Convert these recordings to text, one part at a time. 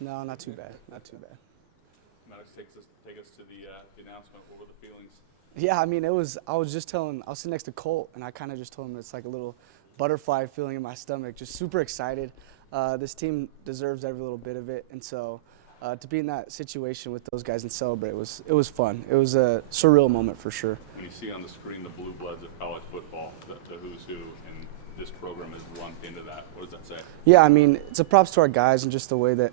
No, not too bad. Not too bad. Maddux, take us to the announcement. What were the feelings? Yeah, I mean, I was sitting next to Colt, and I kind of just told him it's like a little butterfly feeling in my stomach, just super excited. This team deserves every little bit of it, and so to be in that situation with those guys and celebrate it was fun. It was a surreal moment for sure. When you see on the screen the blue bloods of college football, the who's who, and this program has lumped into that, what does that say? Yeah, I mean, it's a props to our guys and just the way that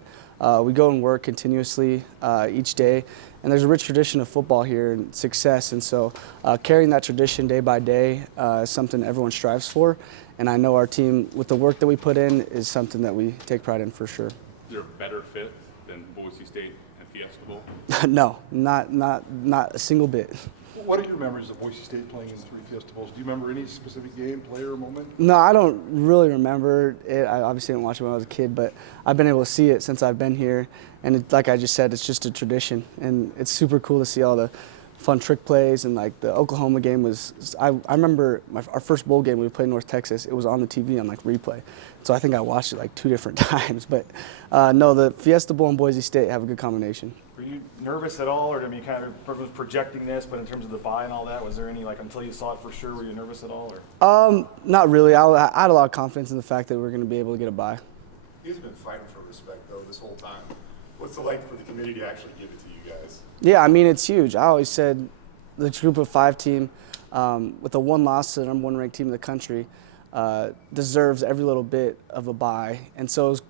we go and work continuously each day. And there's a rich tradition of football here and success. And so carrying that tradition day by day is something everyone strives for. And I know our team, with the work that we put in, is something that we take pride in for sure. Is there a better fit than Boise State and Fiesta Bowl? No, not a single bit. What are your memories of Boise State playing in 3 Fiesta Bowls? Do you remember any specific game, player, or moment? No, I don't really remember it. I obviously didn't watch it when I was a kid, but I've been able to see it since I've been here. And like I just said, it's just a tradition. And it's super cool to see all the fun trick plays. And like the Oklahoma game was, I remember our first bowl game, we played North Texas. It was on the TV on like replay. So I think I watched it like 2 different times. But no, the Fiesta Bowl and Boise State have a good combination. Were you nervous at all, or I mean, kind of was projecting this, but in terms of the bye and all that, was there any, like, until you saw it for sure, were you nervous at all? Or? Not really. I had a lot of confidence in the fact that we were going to be able to get a bye. You guys have been fighting for respect, though, this whole time. What's it like for the committee to actually give it to you guys? Yeah, I mean, it's huge. I always said the group of 5 team, with a 1 loss to the #1 ranked team in the country, deserves every little bit of a bye. And so it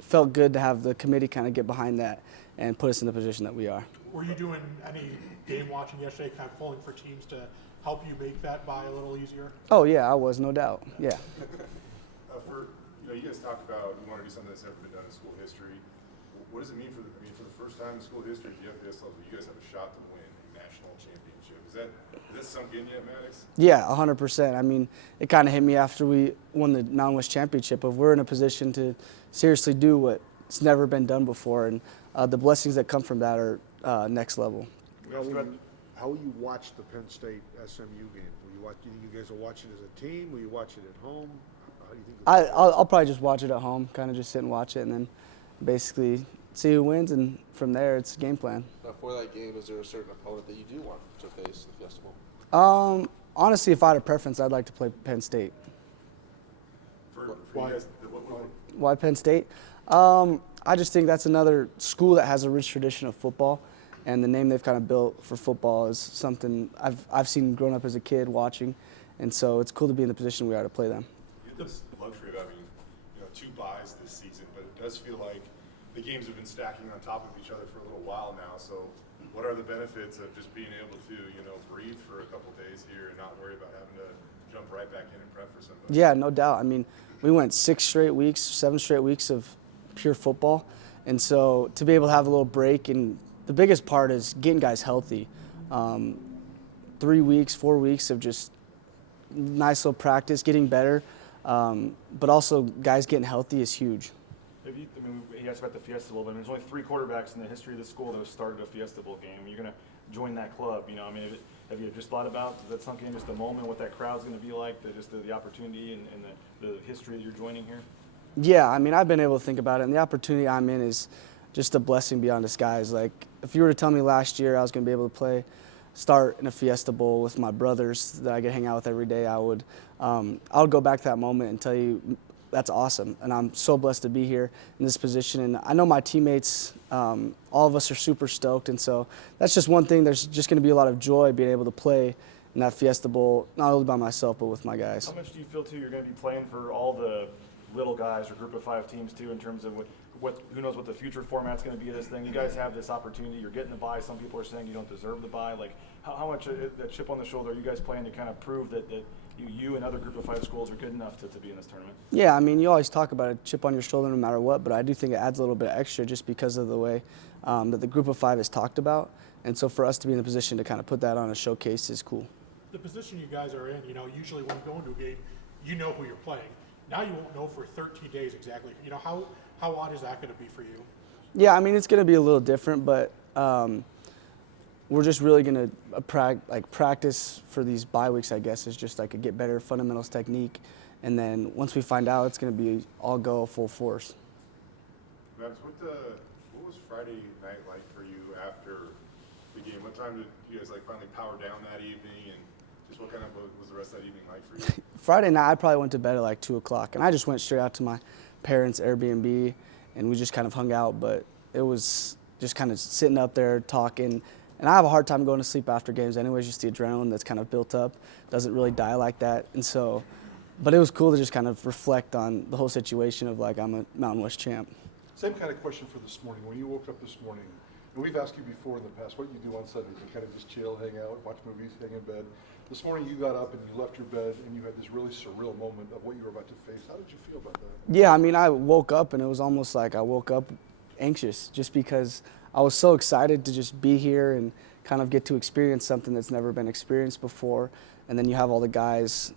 felt good to have the committee kind of get behind that and put us in the position that we are. Were you doing any game watching yesterday, kind of pulling for teams to help you make that bye a little easier? Oh yeah, I was, no doubt. Yeah. You guys talked about you want to do something that's never been done in school history. What does it mean for the first time in school history, you guys have a shot to win a national championship? Is that sunk in yet, Maddux? Yeah, 100%. I mean, it kind of hit me after we won the Mountain West Championship of we're in a position to seriously do what's never been done before, and the blessings that come from that are next level. How will you watch the Penn State SMU game? Do you think you guys will watch it as a team? Will you watch it at home? How do you think? I'll probably just watch it at home, kind of just sit and watch it, and then basically see who wins, and from there it's game plan. For that game, is there a certain opponent that you do want to face in the Fiesta Bowl? Honestly, if I had a preference, I'd like to play Penn State. Why Penn State? I just think that's another school that has a rich tradition of football, and the name they've kind of built for football is something I've seen growing up as a kid watching, and so it's cool to be in the position we are to play them. You have this luxury of having 2 byes this season, but it does feel like the games have been stacking on top of each other for a little while now. So what are the benefits of just being able to breathe for a couple days here and not worry about having to jump right back in and prep for something? Yeah, no doubt. I mean, we went 7 straight weeks of pure football, and so to be able to have a little break, and the biggest part is getting guys healthy. 3 weeks, 4 weeks of just nice little practice, getting better, but also guys getting healthy is huge. He asked about the Fiesta Bowl, but there's only 3 quarterbacks in the history of the school that have started a Fiesta Bowl game. You're going to join that club. Have you just thought about, is that something, just the moment, what that crowd's going to be like, the opportunity and the history that you're joining here? Yeah, I mean, I've been able to think about it, and the opportunity I'm in is just a blessing beyond disguise. Like, if you were to tell me last year I was going to be able to start in a Fiesta Bowl with my brothers that I get to hang out with every day, I would go back to that moment and tell you that's awesome. And I'm so blessed to be here in this position. And I know my teammates, all of us are super stoked. And so that's just one thing. There's just going to be a lot of joy being able to play in that Fiesta Bowl, not only by myself, but with my guys. How much do you feel, too, you're going to be playing for all the little guys or group of 5 teams, too, in terms of who knows what the future format's going to be of this thing? You guys have this opportunity. You're getting the bye. Some people are saying you don't deserve the bye. Like, how much that chip on the shoulder are you guys playing to kind of prove that you and other group of 5 schools are good enough to be in this tournament? Yeah, I mean, you always talk about a chip on your shoulder no matter what, but I do think it adds a little bit extra just because of the way that the group of 5 is talked about. And so for us to be in the position to kind of put that on a showcase is cool. The position you guys are in, usually when going to a game, you know who you're playing. Now you won't know for 13 days exactly. How odd is that going to be for you? Yeah, I mean, it's going to be a little different, but we're just really going to practice for these bye weeks, I guess, is just like a get better fundamentals technique. And then once we find out, it's going to be all go full force. Maddux, what was Friday night like for you after the game? What time did you guys finally power down that evening, and just what was the rest of that evening like for you? Friday night, I probably went to bed at 2 o'clock, and I just went straight out to my parents' Airbnb, and we just kind of hung out. But it was just kind of sitting up there talking. And I have a hard time going to sleep after games anyways, just the adrenaline that's kind of built up doesn't really die like that. And so, but it was cool to just kind of reflect on the whole situation of I'm a Mountain West champ. Same kind of question for this morning. When you woke up this morning, and we've asked you before in the past, what you do on Sundays? You kind of just chill, hang out, watch movies, hang in bed. This morning you got up and you left your bed and you had this really surreal moment of what you were about to face. How did you feel about that? Yeah, I mean, I woke up and it was almost like I woke up anxious just because I was so excited to just be here and kind of get to experience something that's never been experienced before. And then you have all the guys,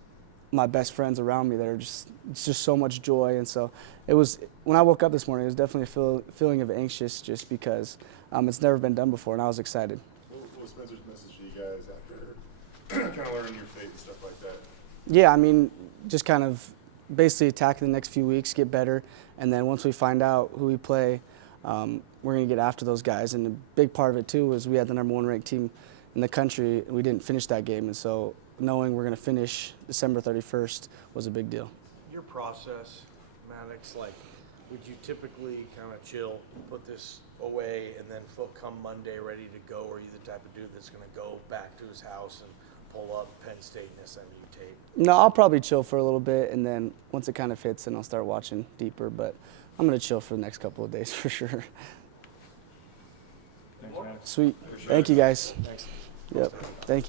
my best friends around me that are it's just so much joy. And so it was, when I woke up this morning, it was definitely a feeling of anxious just because it's never been done before and I was excited. What was Spencer's message to you guys after kind of learning your fate and stuff like that? Yeah, I mean, just kind of basically attacking the next few weeks, get better. And then once we find out who we play, we're going to get after those guys. And a big part of it, too, was we had the #1 ranked team in the country, and we didn't finish that game. And so knowing we're going to finish December 31st was a big deal. Your process, Maddux, would you typically kind of chill, put this away, and then come Monday ready to go? Or are you the type of dude that's going to go back to his house and pull up Penn State and SMU tape? No, I'll probably chill for a little bit, and then once it kind of hits, then I'll start watching deeper. But I'm going to chill for the next couple of days for sure. Thanks, man. Sweet. Thank you, guys. Thanks. Yep. Thank you.